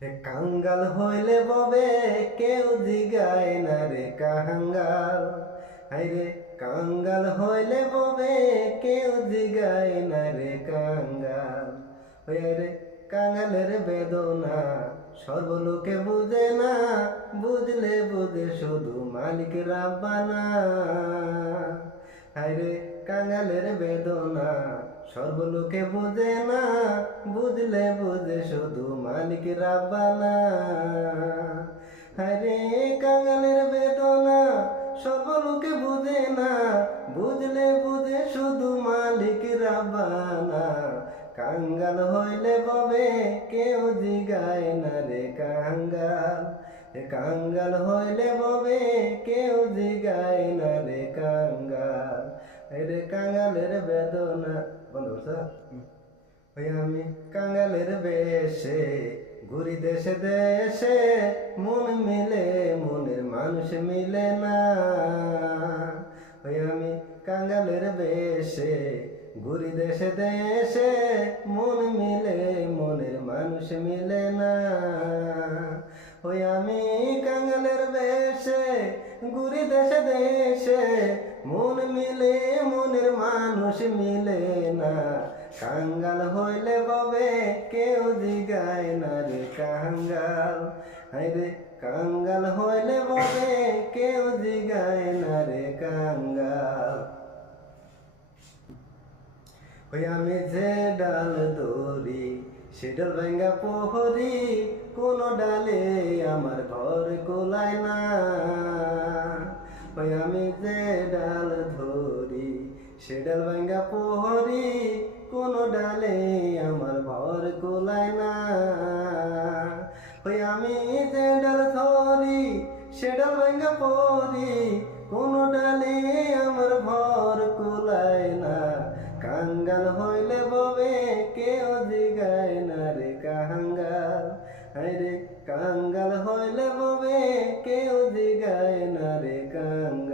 কাঙ্গাল হইলে ববে কেউ জিগায় না রে কাঙ্গাল। হাইরে কাঙ্গাল হইলে ববে কেউ জিগায় না রে কাঙ্গাল। রে কাঙ্গালের বেদনা সর্বলোকে বুঝে না, বুঝলে বুঝে শুধু মালিক রাব্বানা। হায়রে কাঙ্গালের বেদনা সর্বলোকে বুঝে না, বুঝলে বুঝে শুধু মালিক রাব্বানা। হায়রে কাঙ্গালের বেদনা সর্বলোকে বুঝে না, বুঝলে বুঝে শুধু মালিক রাব্বানা। কাঙ্গাল হইলে ববে কেউ জিগায় না রে কাঙ্গাল। কাঙ্গাল হইলে ববে কেউ জিগায় না রে কাঙ্গাল। রে কাঙ্গালের বেদনা বন্ধ করছো? ওই আমি কাঙ্গালের বেশে ঘুরি দেশে দেশে, মন মিলে মনের মানুষ মিলে না। ওই আমি কাঙ্গালের বেশে ঘুরি দেশে দেশে, মন মিলে মনের মানুষ মিলে না। ওই আমি কাঙ্গালের বেশে ঘুরি দেশে দেশে, মন মিলে মনের মানুষ মিলে না। কাঙ্গাল হইলে ববে কেউ জিগায় না রে কাঙ্গাল। হায়রে কাঙ্গাল হইলে ববে কেউ জিগায় না রে কাঙ্গাল। ওই আমি যে ডাল দড়ি সে ডাল ভাঙ্গা পোহরি, কোন ডালে আমার ঘর কোলায় না। ওই আমি যে ডাল ধরি সে ডাল ভাঙ্গা পোহরি, কোন ডালে আমার ঘর কোলায় না। ওই আমি যে ডাল ধরি সে ডাল ভাঙ্গা পোহরি, কোন ডালে আমার ঘর কোলায় না। কাঙ্গাল হইলে ববে কেউ জিগায় না রে কাঙ্গাল। হায়রে কাঙ্গাল হইলে ববে কেউ জিগায় না রে কাঙ্গাল।